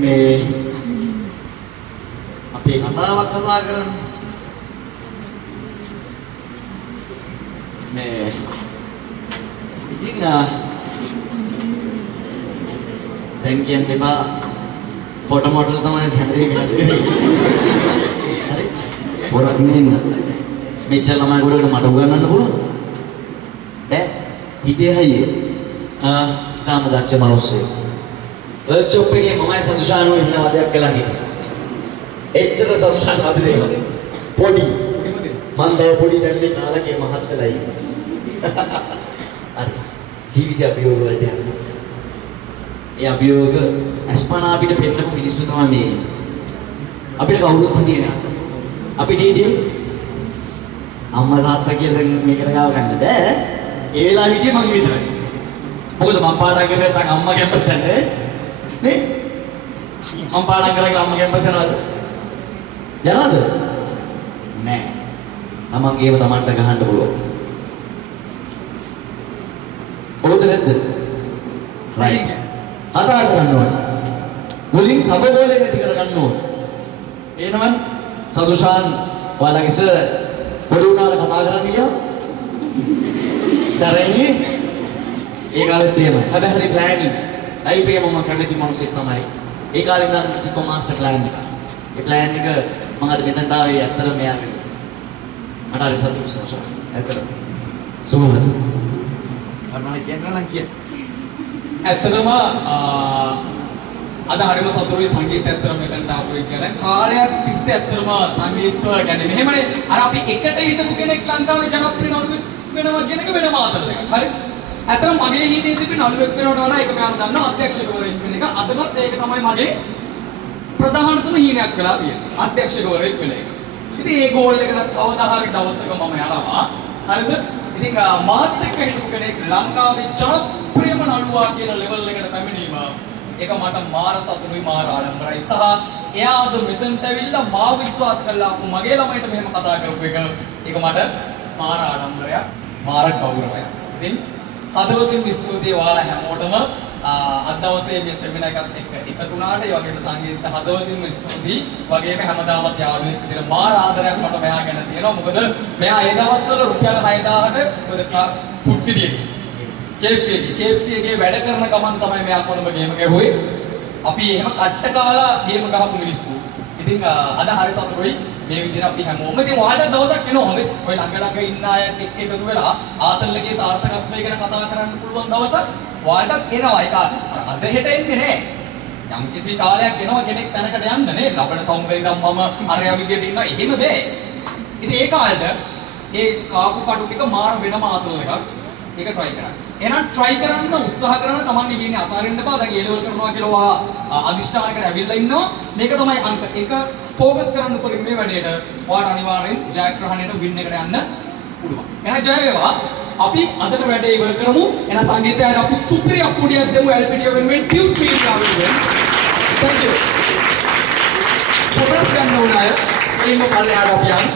මේ අපේ කතාවක් කතා කරන්නේ. මේ ඉතින් දැන් කියන්න එපා ෆොටෝ මොඩල් තමයි හැමදේම වෙනස් කරන්නේ. හරි. පොරක් නෙන්න. මෙච්චර ළමයි ගොඩකට මට උගන්වන්න පුළුවන්. හිතේ හයියේ තාම දක්ෂ මිනිස්සු. වර්ක්ෂොප් එකේ මමයි සතුෂානෝ ඉන්න වදයක් කළා හිටියා. එච්චර සතුෂාන අද දෙනවා. පොඩි. මං තව පොඩි දැන්නේ කාලකේ මහත්තයලා ඉන්නවා. හරි. ජීවිත අභියෝග වලට යනවා. ඒ අභියෝග අස්පනා අපිට පෙන්නපු මිනිස්සු තමයි මේ. අපිට කවුරුත් හිටියේ නෑ. අපි ඩීඩී අම්මා තාත්තා කියලා දැන් මේකට ගාව ගන්න බෑ. ඒ වෙලාව හිටියේ මං විතරයි. මොකද මම පාඩම් කරේ නැත්නම් අම්මා කැම්පස් යන්නේ නේ? මම පාඩම් කරලා අම්මා කැම්පස් යනවද? යනවද? නෑ. තමන්ගේම තමන්ට ගහන්න පුළුවන්. ඔව්ද නැද්ද? රයිට්. කතා කරන්න ඕනේ. මුලින් සබබෝලේ නැති කරගන්න ඕනේ. එනවනේ සතුෂාන් ඔයාලගේ ඉස්සර පොඩි උනාට කතා කරන්න ගියා. සරණී ඒ කාලෙත් එහෙමයි. හැබැයි හරි ප්ලෑනින්. ලයිෆ් එකේ මම කැමති මිනිස්සෙක් තමයි. ඒ කාලේ ඉඳන් තිබ්බ මාස්ටර් ප්ලෑන් එක. ඒ ප්ලෑන් එක මම අද මෙතනට ආවේ ඇත්තටම මෙයාගේ. මට හරි සතුටුයි සෝෂා. ඇත්තටම. සුබමතු. අරමයි කියන්න නම් කිය. ඇත්තටම අද හරිම සතුටුයි සංගීත ඇත්තටම මෙතනට ආපු එක ගැන. කාලයක් තිස්සේ ඇත්තටම සංගීතය ගැන මෙහෙමනේ අර අපි එකට හිටපු කෙනෙක් ලංකාවේ ජනප්‍රිය නළුවෙක් වෙනවා කියන එක වෙනම ආතල් එකක්. හරි? ඇත්තටම මගේ හිතේ තිබෙන නළුවෙක් වෙනවට වඩා ඒක මම දන්නවා අධ්‍යක්ෂකවරයෙක් වෙන එක. අදමත් ඒක තමයි මගේ ප්‍රධානතම හීනයක් වෙලා තියෙන්නේ. අධ්‍යක්ෂකවරයෙක් වෙන එක. ඉතින් ඒ ගෝල් එකට කවදා හරි දවසක මම යනවා. හරිද? ඉතින් මාත් එක්ක හිටපු කෙනෙක් ලංකාවේ ජනප්‍රියම නළුවා කියන ලෙවල් එකට පැමිණීම ඒක මට මාර සතුටුයි මාර ආඩම්බරයි. සහ එයාද මෙතනට ඇවිල්ලා මාව විශ්වාස කරලා ආපු මගේ ළමයිට මෙහෙම කතා කරපු එක ඒක මට මාර ආඩම්බරයක් මාර ගෞරවයක්. ඉතින් හදවතින් ස්තුතියි ඔයාලා හැමෝටම අද දවසේ මේ සෙමිනාර් එකත් එක්ක එකතු වුණාට ඒ වගේම සංගීත හදවතින් ස්තුතියි. වගේම හැමදාමත් යාළුවෙක් විදිහට මාර ආදරයක් මට මෙයා ගැන තියෙනවා. මොකද මෙයා ඒ දවස්වල රුපියල් 6000ට මොකද ෆුඩ් සිටි එකේ KFC එකේ වැඩ කරන ගමන් තමයි මෙයා කොළඹ ගේම ගැහුවේ. අපි එහෙම කට්ට කාලා ගේම ගහපු මිනිස්සු. ඉතින් අද හරි සතුටුයි මේ විදිහට අපි හැමෝම ඉතින් ඔයාලට දවසක් එනවා හොඳේ. ඔය ළඟ ඉන්න අයත් එක්ක එකතු වෙලා ආතල්ලගේ සාර්ථකත්වය ගැන කතා කරන්න පුළුවන් දවසක් ඔයාලටත් එනවා. ඒක අද හෙට එන්නේ නෑ. යම් කිසි කාලයක් එනවා කෙනෙක් තැනකට යන්න නේ. ලබන සෞන්දර්යම් මම අරයා විදියට ඉන්නවා. එහෙම බෑ. ඉතින් ඒ කාලෙට ඒ කාපු කටු ටික මාර වෙනම ආතල් එකක්. ඒක try කරන්න. එහෙනම් try කරන්න උත්සාහ කරන තමන්ගේ ඉන්නේ අතාරින්න බා. දැන් ඒ ලෙවල් කරනවා කියලා අදිෂ්ඨානකට ඇවිල්ලා ඉන්නවා. මේක තමයි අංක 1 ફોකස් කරන්න උපරිම මේ වැඩේට. ඔයාලට අනිවාර්යෙන් ජයග්‍රහණයට වින් එකට යන්න පුළුවන්. එහෙනම් ජය වේවා. අපි අදට වැඩේ ඉවර කරමු. එහෙනම් සංගීතයට අපි සුපිරි අප්පුඩියක් දෙමු LPD වෙනුවෙන් ටියුට් ෆීල්ඩ් ආවෙන්නේ. thank you. පොතස් ගන්න ඕන අය එන්න පල්ලෙහාට අපි යන්න.